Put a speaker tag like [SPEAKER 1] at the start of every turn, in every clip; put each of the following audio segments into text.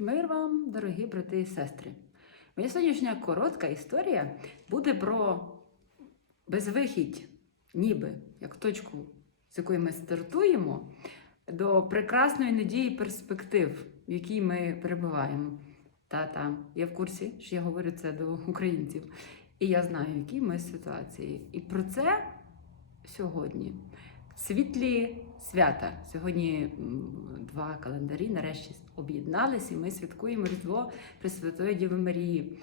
[SPEAKER 1] Мир вам, дорогі брати і сестри. Моя сьогоднішня коротка історія буде про безвихідь, ніби як точку, з якої ми стартуємо, до прекрасної надії перспектив, в якій ми перебуваємо. Та-та, я в курсі, що я говорю це до українців. І я знаю, в якій ми ситуації. І про це сьогодні. Світлі свята. Сьогодні два календарі нарешті об'єдналися, і ми святкуємо Різдво Пресвятої Діви Марії.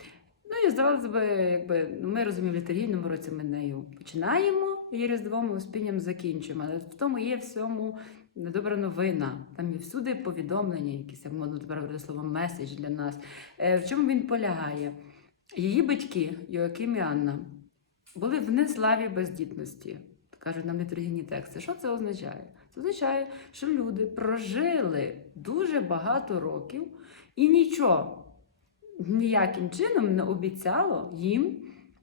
[SPEAKER 1] Ну і здавалося б, якби ну, ми розуміємо, в літургійному році ми нею починаємо, і Різдвом успінням закінчимо. Але в тому є всьому добра новина. Там є всюди повідомлення, якісь як модно тепер говорити слово меседж для нас. Е, В чому він полягає? Її батьки, Йоаким і Анна, були в неславі бездітності кажуть нам літургійні тексти. Що це означає? Це означає, що люди прожили дуже багато років і нічого ніяким чином не обіцяло їм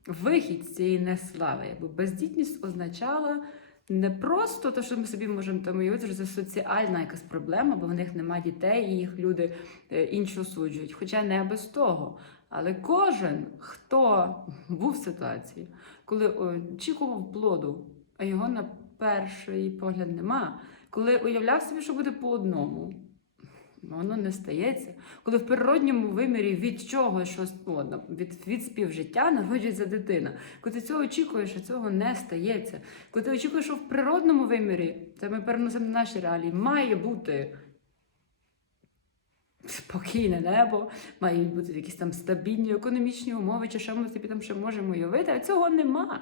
[SPEAKER 1] вихід з цієї неслави. Якби бездітність означала не просто те, що ми собі можемо там уявити, що це соціальна якась проблема, бо в них немає дітей, і їх люди е, інші осуджують. Хоча не без того. Але кожен, хто був в ситуації, коли очікував плоду, а його на перший погляд нема. Коли уявляв собі, що буде по одному, воно не стається. Коли в природньому вимірі від чого щось від, від співжиття народжується дитина. Коли ти цього очікуєш, що цього не стається. Коли ти очікуєш, що в природному вимірі, це ми переносимо на наші реалії, має бути. Спокійне небо, мають бути якісь там стабільні економічні умови, чи що ми собі там ще можемо уявити, а цього нема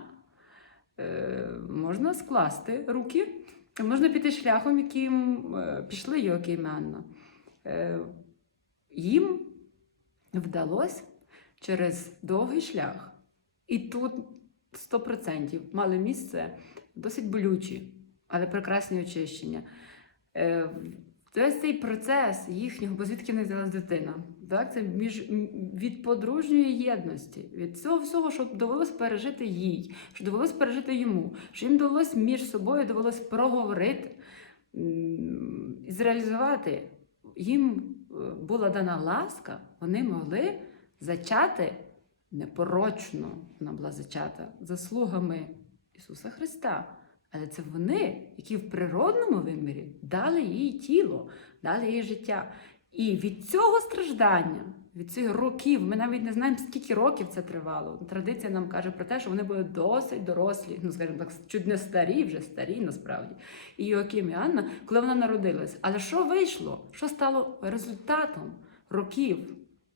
[SPEAKER 1] можна скласти руки, можна піти шляхом, яким е, пішли Йоаким і Е, їм вдалося через довгий шлях, і тут 100% мали місце досить болючі, але прекрасні очищення. Е, Весь цей процес їхнього, бо звідки не взялась дитина. Так? Це між, від подружньої єдності, від цього всього, що довелось пережити їй, що довелось пережити йому, що їм довелось між собою довелось проговорити зреалізувати. Їм е, була дана ласка, вони могли зачати непорочно. Вона була зачата заслугами Ісуса Христа. Але це вони, які в природному вимірі дали їй тіло, дали їй життя. І від цього страждання, від цих років, ми навіть не знаємо, скільки років це тривало. Традиція нам каже про те, що вони були досить дорослі, ну скажімо так, чуть не старі, вже старі насправді. І Йоаким і Анна, коли вона народилась. Але що вийшло? Що стало результатом років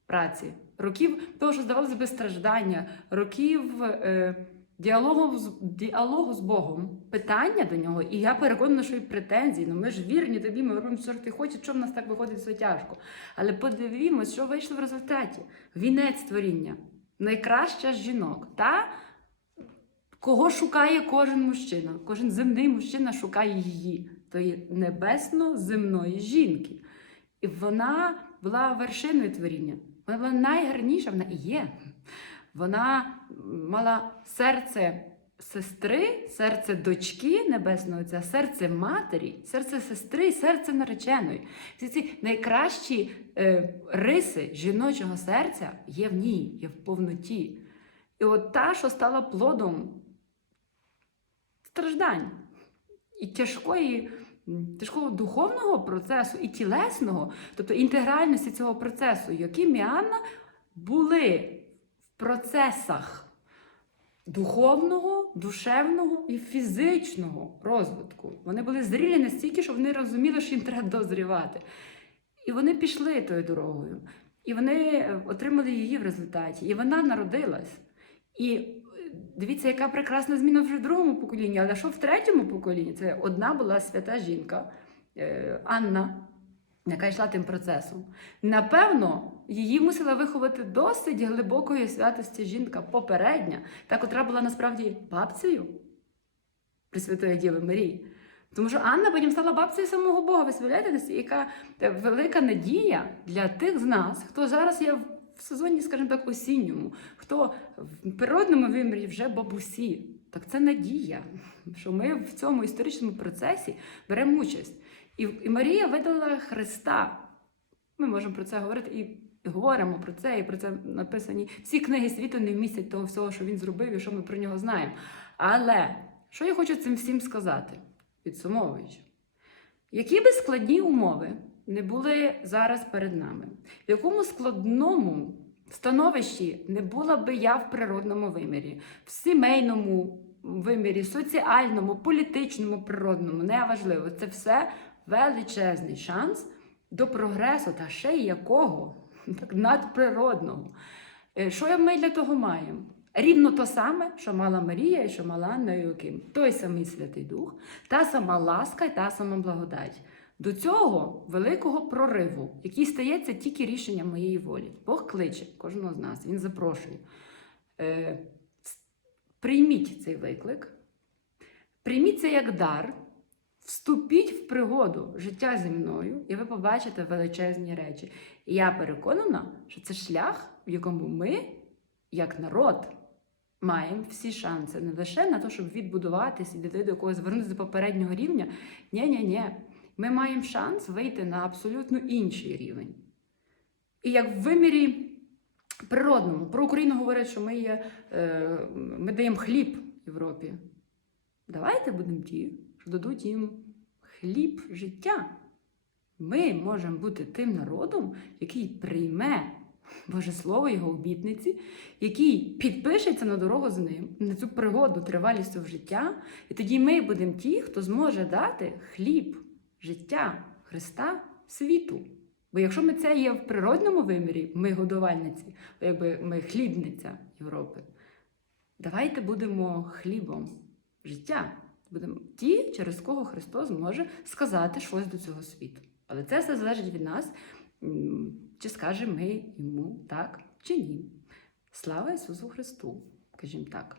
[SPEAKER 1] праці, років того, що здавалося без страждання, років. Е, Діалогу з діалогу з Богом, питання до нього, і я переконана, що і претензії. Ну ми ж вірні тобі, ми робимо, що ти хочеш, що в нас так виходить все тяжко. Але подивімось, що вийшло в результаті. Вінець творіння, найкраща з жінок, та кого шукає кожен мужчина. Кожен земний мужчина шукає її, тої небесно-земної жінки. І вона була вершиною творіння. Вона була найгарніша, вона і є. Вона мала серце сестри, серце дочки небесного Отця, серце матері, серце сестри, серце нареченої. Всі ці найкращі е, риси жіночого серця є в ній, є в повноті. І от та, що стала плодом страждань і тяжкої. Тяжкого духовного процесу і тілесного, тобто інтегральності цього процесу, Йоким і Анна були процесах духовного, душевного і фізичного розвитку. Вони були зрілі настільки, що вони розуміли, що їм треба дозрівати. І вони пішли тою дорогою. І вони отримали її в результаті. І вона народилась. І дивіться, яка прекрасна зміна вже в другому поколінні. Але що в третьому поколінні? Це одна була свята жінка е, Анна яка йшла тим процесом. Напевно, її мусила виховати досить глибокої святості жінка попередня, та котра була насправді бабцею Пресвятої Діви Марії. Тому що Анна потім стала бабцею самого Бога. Ви співляєте, яка велика надія для тих з нас, хто зараз є в сезоні, скажімо так, осінньому, хто в природному вимірі вже бабусі. Так це надія, що ми в цьому історичному процесі беремо участь. І, і Марія видала Христа Ми можемо про це говорити і говоримо про це, і про це написані. Всі книги світу не вмістять того всього, що він зробив і що ми про нього знаємо. Але що я хочу цим всім сказати, підсумовуючи, які би складні умови не були зараз перед нами, в якому складному становищі не була би я в природному вимірі, в сімейному вимірі, соціальному, політичному, природному, неважливо. Це все величезний шанс до прогресу, та ще й якого? Так надприродного. Е, Що ми для того маємо? Рівно то саме, що мала Марія і що мала Анна і Йоаким. Той самий Святий Дух, та сама ласка і та сама благодать. До цього великого прориву, який стається тільки рішенням моєї волі. Бог кличе кожного з нас, Він запрошує. Е, прийміть цей виклик, прийміть це як дар, вступіть в пригоду життя зі мною, і ви побачите величезні речі. І я переконана, що це шлях, в якому ми, як народ, маємо всі шанси не лише на те, щоб відбудуватись і дійти до якогось звернутися до попереднього рівня. Ні, ні, ні. Ми маємо шанс вийти на абсолютно інший рівень. І як в вимірі природному, про Україну говорять, що ми, є, е, ми даємо хліб Європі. Давайте будемо ті, що дадуть їм хліб життя. Ми можемо бути тим народом, який прийме Боже Слово, його обітниці, який підпишеться на дорогу з ним, на цю пригоду тривалістю в життя. І тоді ми будемо ті, хто зможе дати хліб життя Христа світу. Бо якщо ми це є в природному вимірі, ми годувальниці, якби ми хлібниця Європи, давайте будемо хлібом життя. Будемо ті, через кого Христос зможе сказати щось до цього світу. Але це все залежить від нас, чи скажемо ми йому так чи ні. Слава Ісусу Христу, кажімо так.